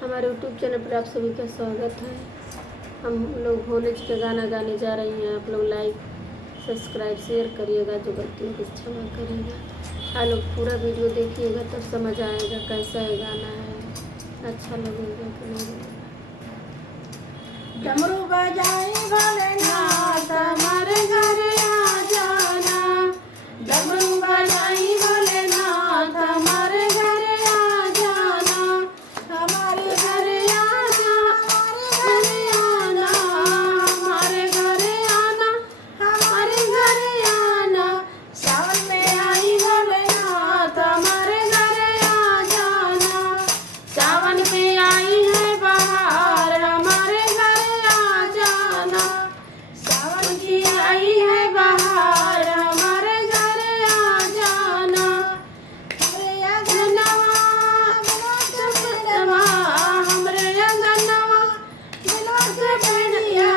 हमारे YouTube channel पर आप सभी का स्वागत है। हम लोग भोले जी का गाना गाने जा रहे हैं। आप लोग लाइक सब्सक्राइब शेयर करिएगा, जो गलतियों की क्षमा करिएगा। आप लोग पूरा वीडियो देखिएगा तब समझ आएगा कैसा है गाना है, अच्छा लगेगा कि नहीं लगेगा। डमरू बजाई भोलेनाथ हमारे घर आ जाना। डमरू बजाई भोलेनाथ हमारे घर आ जाना। हमारे घर आना, हमारे घर आना, हमारे घर आना। सावन में आई भोलेनाथ हमारे घर आ जाना। सावन में आई है बहार हमारे सावन की आई है बहार हमारे घर आ जाना। हमरे अंगनवा हमरे अंगनवा बिलास बढ़िया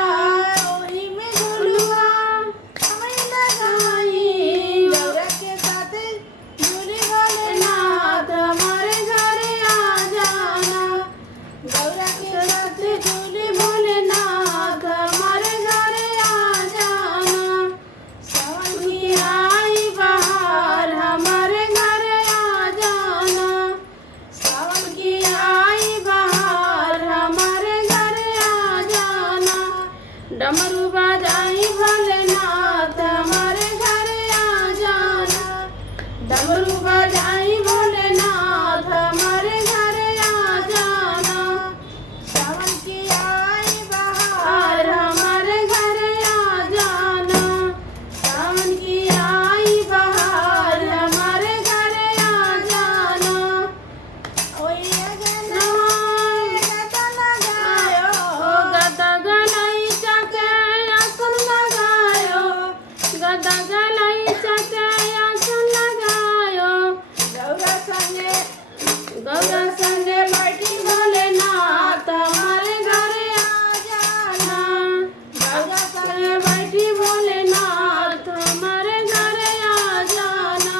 ओही में झुलुआ हमें लगाई। गौरा के साथ झूली भोलेनाथ हमारे घर आ जाना। गौरा के साथ झूली भोलेनाथ हमारे डमरू बजाई भोलेनाथ हमारे घर आ जाना। डमरू बजाई भोलेनाथ हमारे घर आ जाना। सावन की आई बहार हमारे घर आ जाना। सावन की आई बहार हमारे घर आ जाना। ओए गौरा संगे बैठी भोलेनाथ हमारे घर आ जाना। गौरा संगे बैठी भोलेनाथ हमारे घर आ जाना।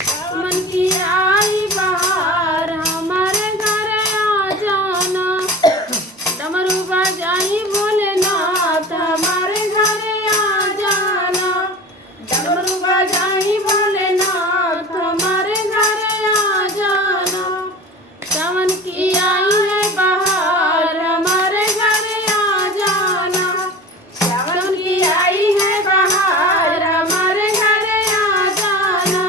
सावन की आई बहार हमारे घर आ जाना। डमरू बजाई भोलेनाथ हमारे घर आ जाना। डमरू बजाई भोलेनाथ हमारे घर आ जाना। सावन की आई है बहार हमारे घर आ जाना। सावन की आई है बहार हमारे घर आ जाना।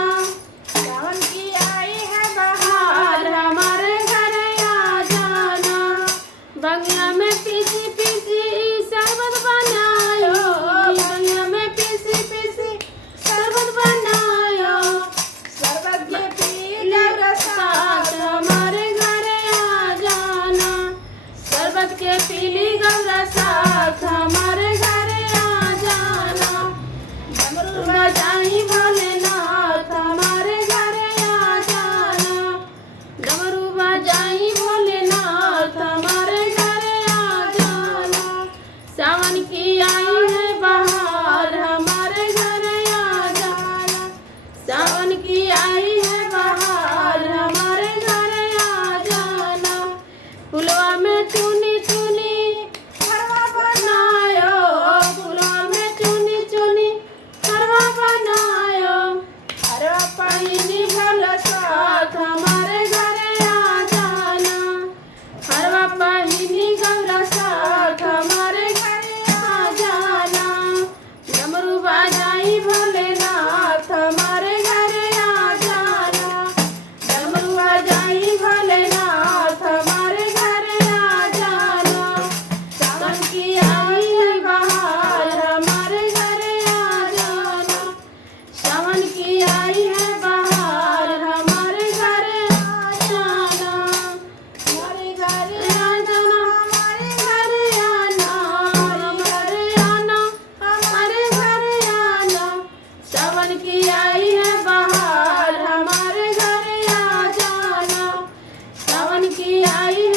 सावन की आई है बहार हमारे घर आ जाना। बगिया में पीसी पीसी शरबत बनायो। बगिया में पीसी पीसी शरबत बनायो। शरबत के पी गौरा साथ हमारे घर आ जाना। शरबत के पीली गौरा साथ हमारे घर आ जाना। डमरू बजाई भोलेनाथ हमारे घर आ जाना। डमरू बजाई भोलेनाथ हमारे घर आ जाना। सावन की आई है बहार हमारे घर आ जाना। सावन की आई है बहार हमारे घर आ जाना। फुलवा में चुनी चुनी हरवा बनायो। फुलवा में चुनी चुनी हरवा बनायो। हरवा पहिनी भोला साथ हमारे घर आ जाना। हरवा पहिनी गौरा साथ हमारे घर आ जाना। डमरू बजाई भोलेनाथ हमारे घर आ जाना। डमरू बजाई भोलेनाथ हमारे घर आ जाना। सावन की आई है बहार हमारे घर आ जाना। सावन की आई है बहार हमारे घर आ जाना। हमारे घर आ जाना। हमारे घर आना। हमारे आना। हमारे घर आना। सावन की आई है बहार हमारे घर आ जाना। सावन की आई